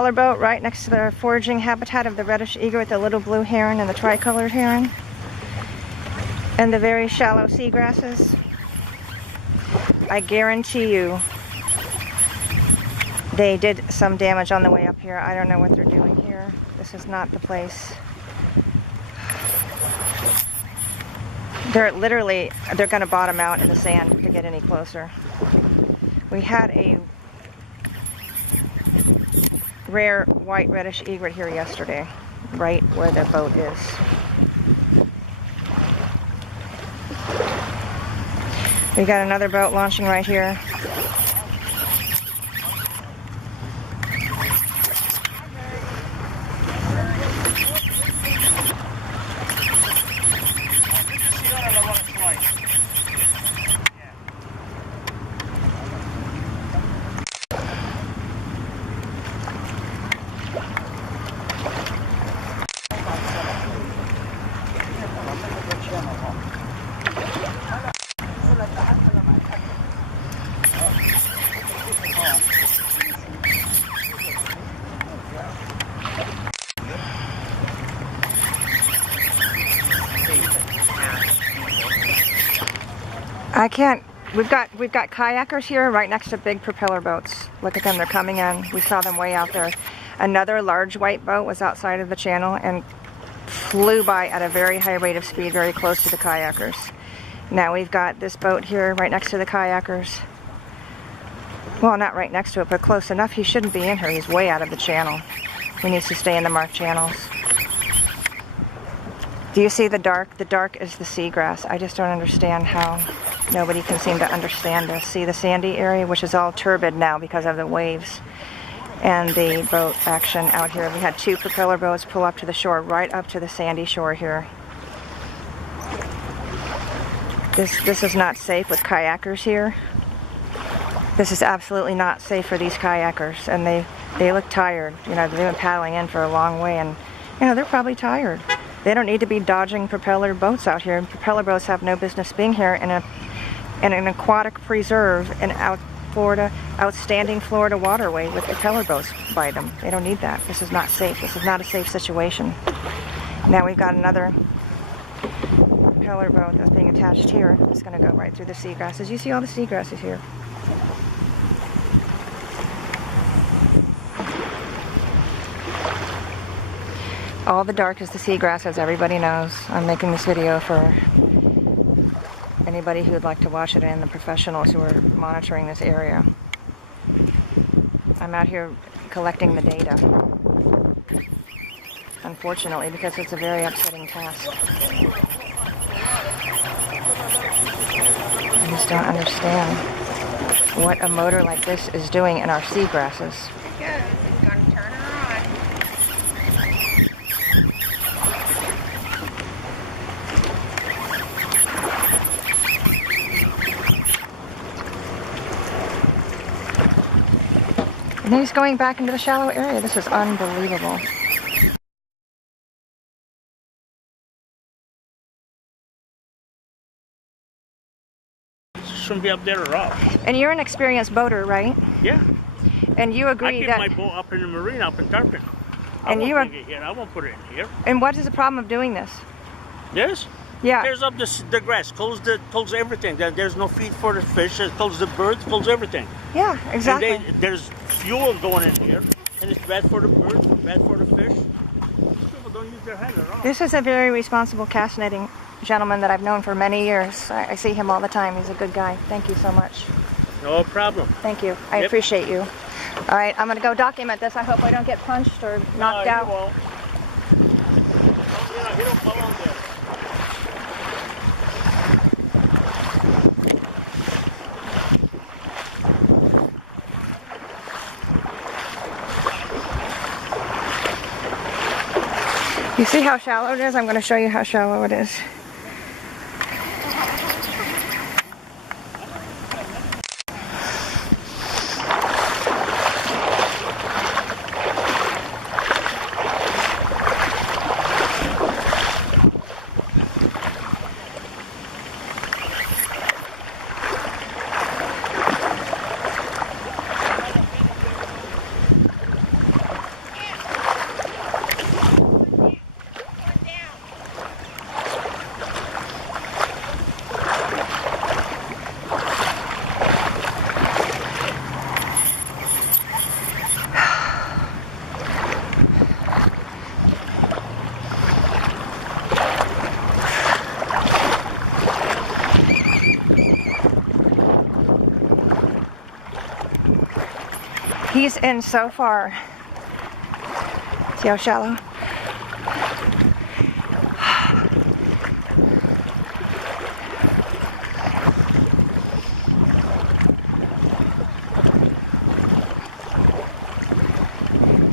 Propeller boat right next to the foraging habitat of the reddish egret, the little blue heron and the tricolored heron, and the very shallow seagrasses. I guarantee you they did some damage on the way up here. I don't know what they're doing here. This is not the place. They're going to bottom out in the sand to get any closer. We had a rare white reddish egret here yesterday, right where the boat is. We got another boat launching right here. I can't. We've got kayakers here right next to big propeller boats. Look at them, they're coming in. We saw them way out there. Another large white boat was outside of the channel and flew by at a very high rate of speed, very close to the kayakers. Now we've got this boat here right next to the kayakers. Well, not right next to it, but close enough. He shouldn't be in here. He's way out of the channel. He needs to stay in the marked channels. Do you see the dark? The dark is the seagrass. I just don't understand how nobody can seem to understand this. See the sandy area, which is all turbid now because of the waves and the boat action out here. We had two propeller boats pull up to the shore, right up to the sandy shore here. This is not safe with kayakers here. This is absolutely not safe for these kayakers, and they look tired. You know, they've been paddling in for a long way, and you know, they're probably tired. They don't need to be dodging propeller boats out here. Propeller boats have no business being here in an aquatic preserve in outstanding Florida Waterway with propeller boats by them. They don't need that. This is not safe. This is not a safe situation. Now we've got another propeller boat that's being attached here. It's going to go right through the seagrasses. You see all the seagrasses here. All the dark is the seagrass, as everybody knows. I'm making this video for anybody who would like to watch it and the professionals who are monitoring this area. I'm out here collecting the data, unfortunately, because it's a very upsetting task. I just don't understand what a motor like this is doing in our seagrasses. Good. It's going to turn her on. And he's going back into the shallow area. This is unbelievable. Shouldn't be up there at all. And you're an experienced boater, right? Yeah. And you agree I that... keep my boat up in the marina, up in Tarpon. And you bring it here. I won't put it in here. And what is the problem of doing this? This? Yeah. Tears up the grass, close everything. There's no feed for the fish, it close the birds, close everything. Yeah, exactly. And there's fuel going in here, and it's bad for the birds, bad for the fish. People don't use their head at all. This is a very responsible cast netting gentleman that I've known for many years. I see him all the time. He's a good guy. Thank you so much. No problem. Thank you. I appreciate you. All right, I'm going to go document this. I hope I don't get punched or knocked out. No, you won't. He don't belong there. You see how shallow it is? I'm going to show you how shallow it is. He's in so far. See how shallow?